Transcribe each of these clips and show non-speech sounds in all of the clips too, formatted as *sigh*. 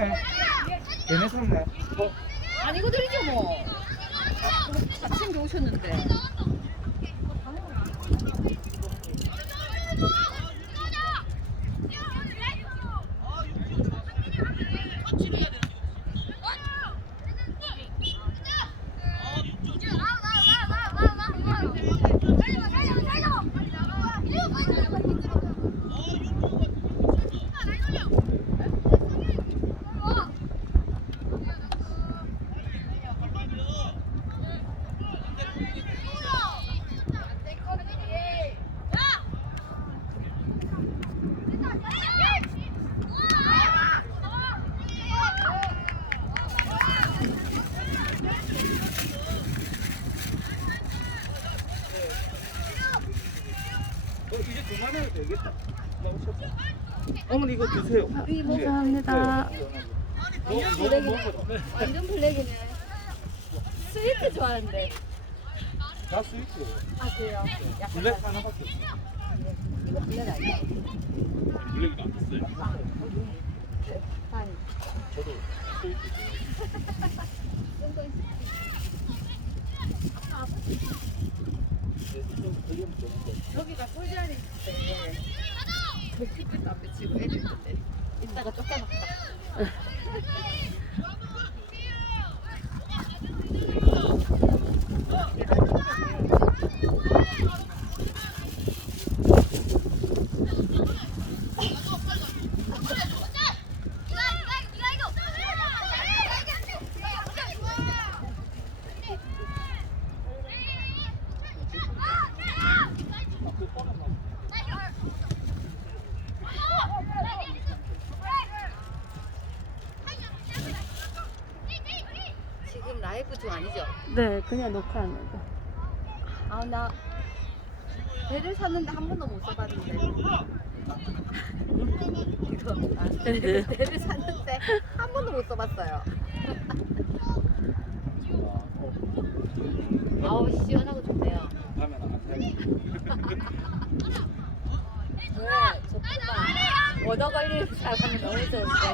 사오셨네 얘네 샀네 어 아니고 드리죠 뭐. 다 챙겨 오셨는데. 어, 이제 그만해도 되겠다 나오셨다 어머니 이거 드세요 이 뭐- 예. 감사합니다. 네. 너무 먹어라 완전 블랙이네. 스위트 좋아하는데. 다 스위트 아 그래요? 블랙 하나밖에 없어 이거 블랙 아니야? 블랙이 안 됐어요 아니. 저도 스위트 좋아해요 네, 좀 걸리면 되는데 저기가 꿀자리 있을 때 맥주도 안 배치고 애들 있는데 이따가 쫓겨났다. 라이브 중 아니죠? 네, 그냥 녹화하는 거. 아 나 배를 샀는데 한 번도 못 써봤는데 배를, *laughs* 배를 샀는데 한 번도 못 써봤어요 아우 시원하고 좋네요 가면 안 사요 왜 좋구나 얻어 걸리는 사람은 너무 좋은데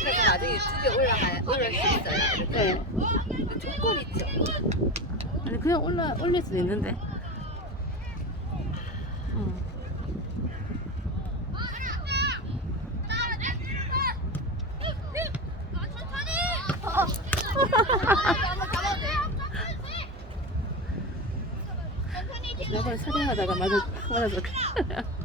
그래서 나중에 유튜브에 올라가 올릴 수 있어요 네. 그 조건 있죠 아니 그냥 올라 올릴 수도 있는데. 어. *laughs* 저번에 촬영하다가 맞아 맞아서. *laughs*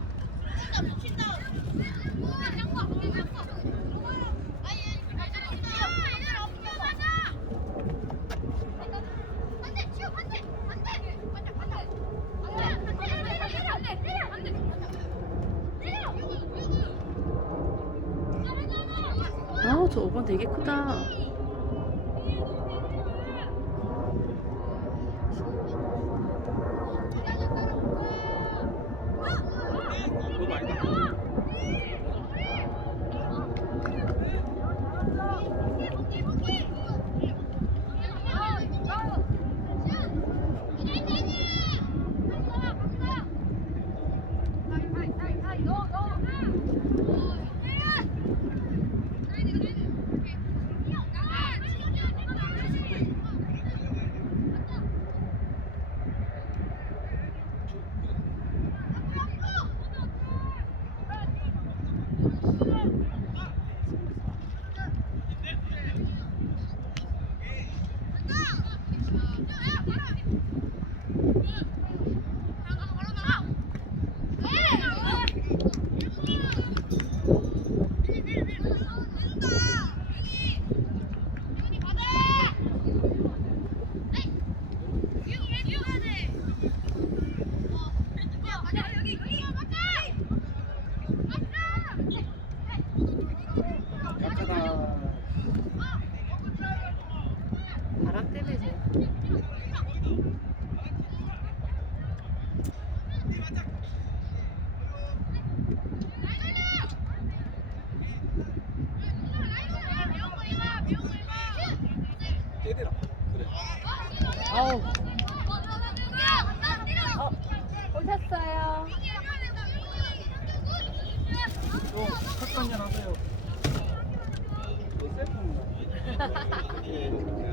Thank *laughs* you.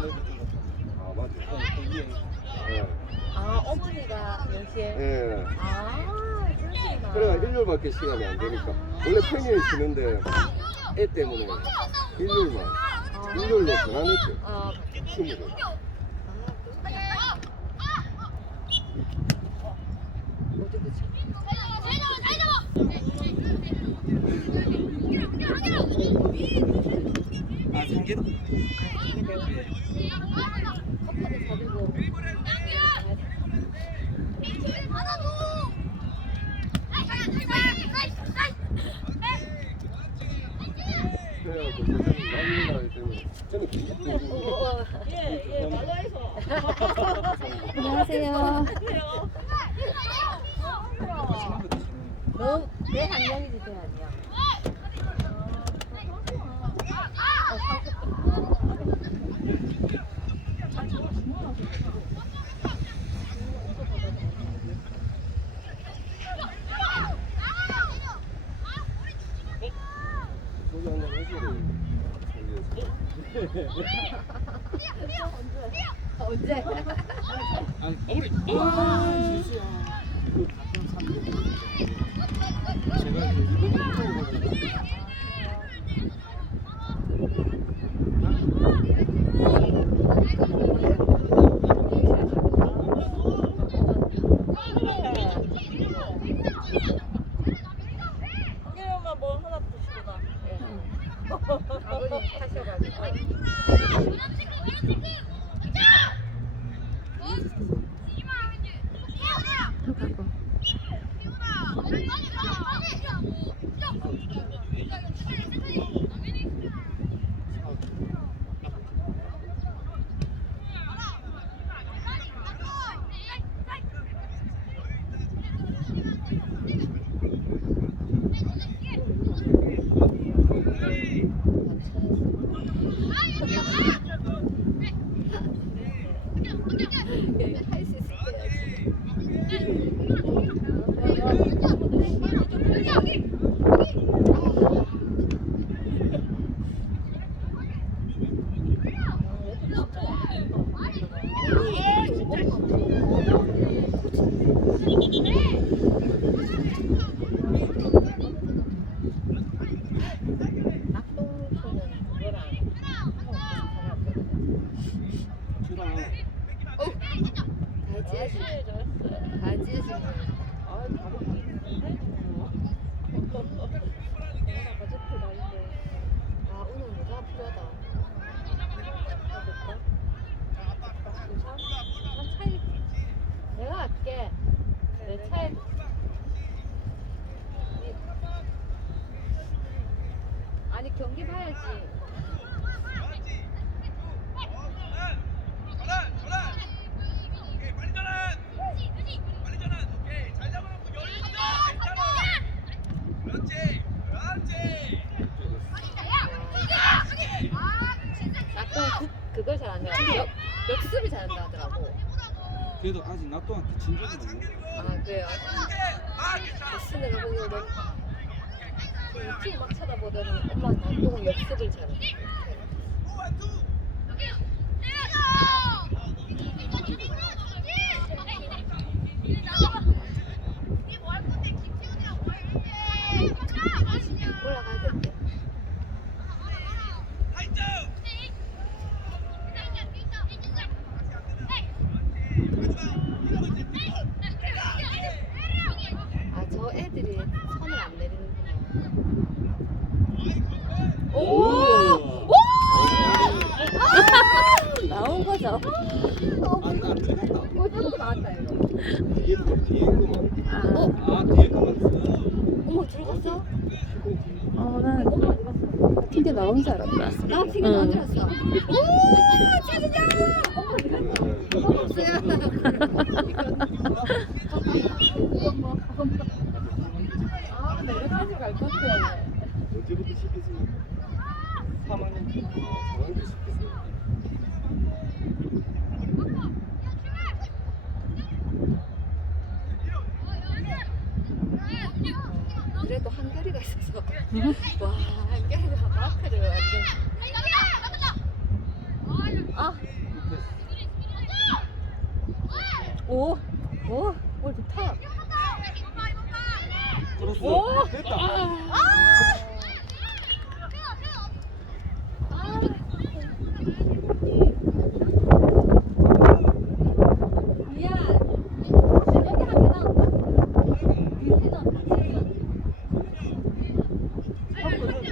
아 맞아. 예. 아 어머니가 연세. 예. 아 그렇구나. 그래가 일요일밖에 시간이 안 되니까 원래 평일 쉬는데 애 때문에 일요일만 일요일로 전환했죠. 아 스무 개. 예, 예, *laughs* 안녕하세요. Thank you. 나 또한테 진 적은 없네 아 그래요. 보기에 너 유튜브 막 쳐다보더니 엄마 낙동은 역습을 잘해. 올라가야 돼. 아 저 애들이 선을 안 내리는구나. 오! 나온 거죠? 안, 안 들어갔다. 꼴찌로 나왔다 이거. 뒤에 거, 뒤에 거만. 아, 아 뒤에 거만 어머 들어갔어? 어, 난 튕겨 나온 줄 알았다. 나 지금 응. 안 들었어. 오! 최수정! 아, 내가 사실 갈 건데. 언제부터 시켰습니까? 3학년 아, 저한테 시켰어요. 그래도 한결이가 있어서. 와, 마크를 완전. 아, 오, 오, 오 좋다. 끌었어 오! 됐다 미안. 여기 한개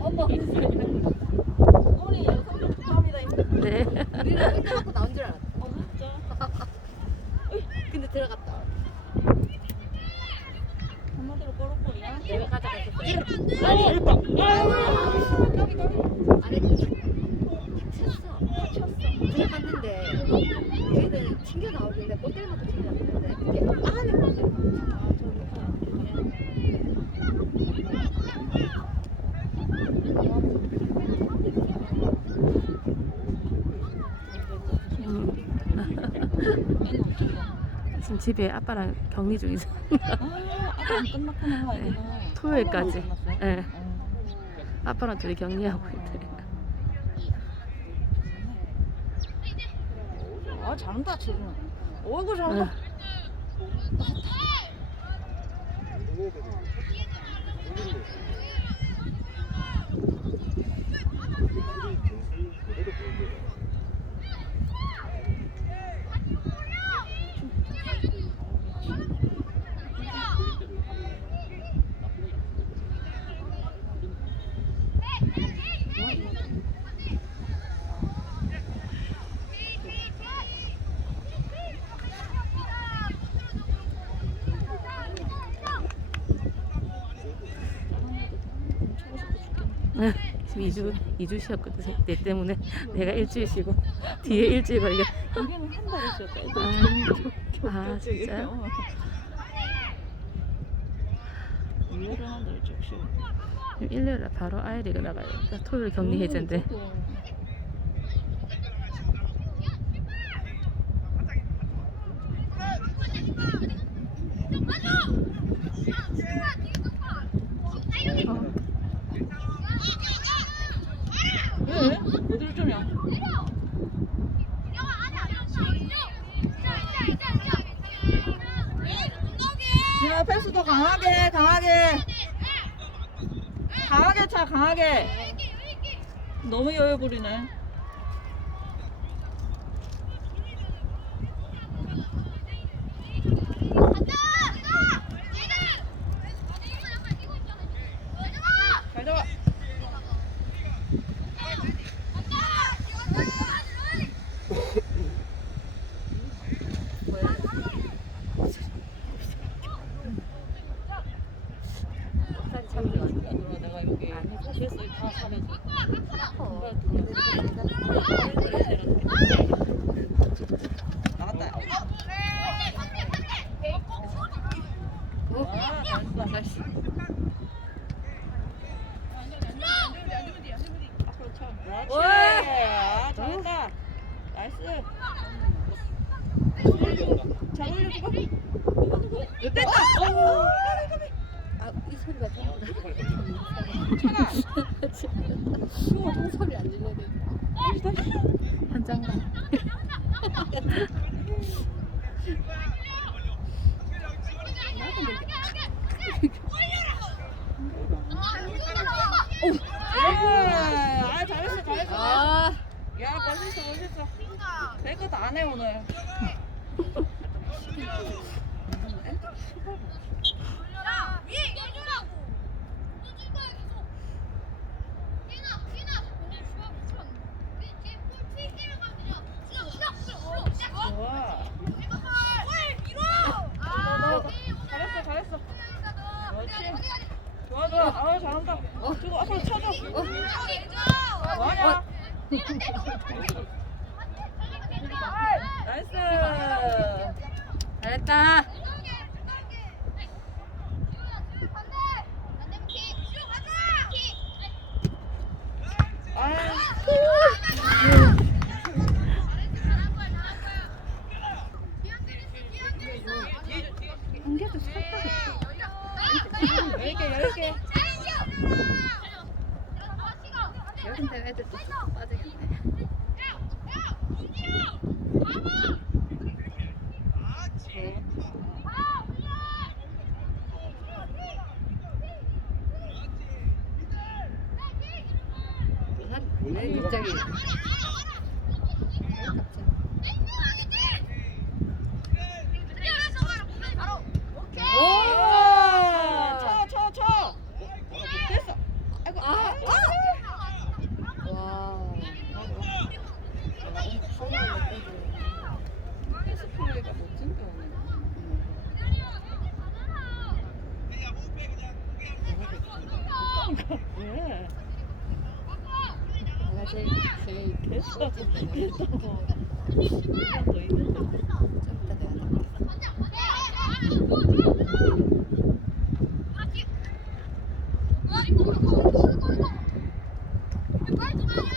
어머, 네. 우리는 못 잡고 나온 줄 알았다. 근데 들어갔다. 한마디로 꼬르꼬리야? 내가 가져갔었어. 아 됐다 아니, 쳤어. 쳤어. 들어갔는데, 걔는 튕겨 나오길래 골대를 맞고 튕겨 나왔는데, 그게 안에 걸려. 지금 집에 아빠랑 격리 중이죠. 아, 아까 안 끝났구나. *laughs* 네. 토요일까지. 끝났어요? 네. 어. 아빠랑 둘이 격리하고 있대. 아, 잘한다, 지금. 어이구, 응. 잘한다. 얘네들이 생기는 거 우리 전술 그대로 보이더라. 지금 2주, 2주 쉬었거든. 내 때문에 내가 일주일 쉬고 뒤에 일주일 걸려. 여기는 한 달을 쉬었다. 아, 아 진짜요? 어. 이해를 한 달을 쭉 쉬어. 일요일에 바로 아이리가 나가요. 토요일 격리 해제인데. 차 강하게. 너무 여유 부리네. 이 소리가 잘안 들려야 한 장만. 빠지겠네. Come on, come on.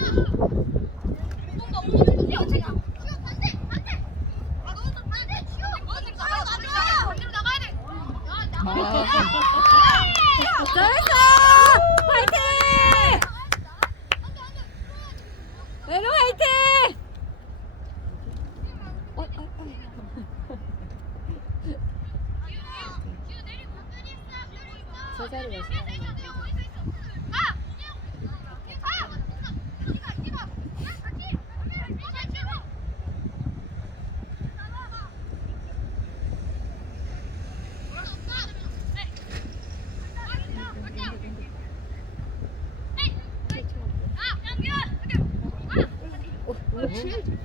mm-hmm.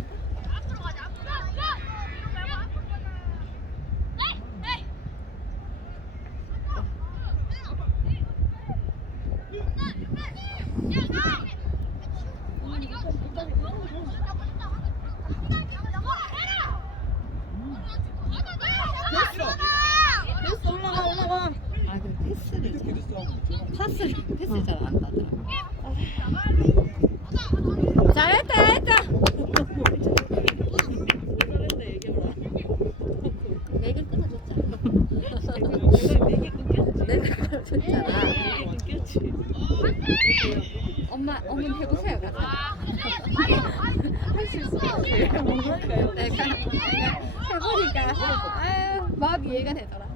엄마, 엄마 어머니 해보세요 할수 있어. 네, 내가 네, 해보니까 아유 마음 이해가 되더라.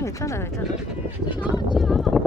괜찮아 괜찮아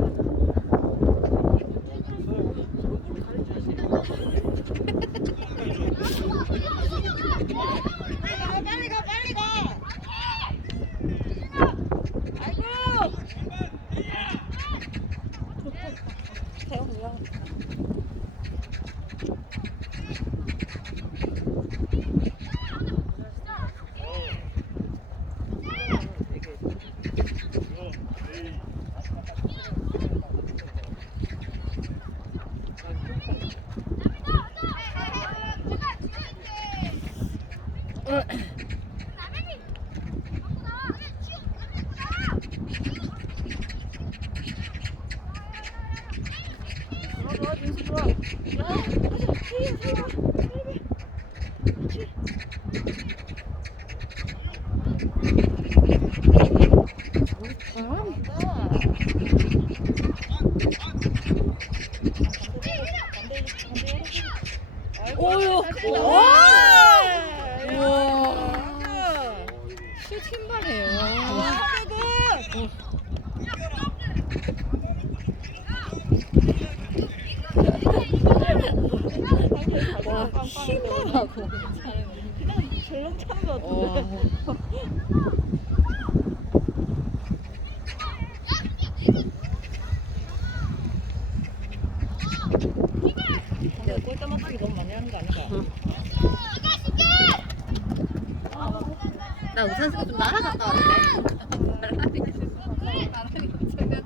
나 우산 쓰고 좀 날아갔다 왔는데.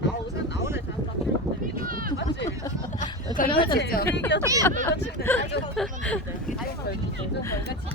아, 우산 나오네. 잘한다. *laughs* 맞지? 그렇죠. 그 얘기였지. 벌거친 데. 아이고, 벌거친 데. 아이고, 벌거친 데.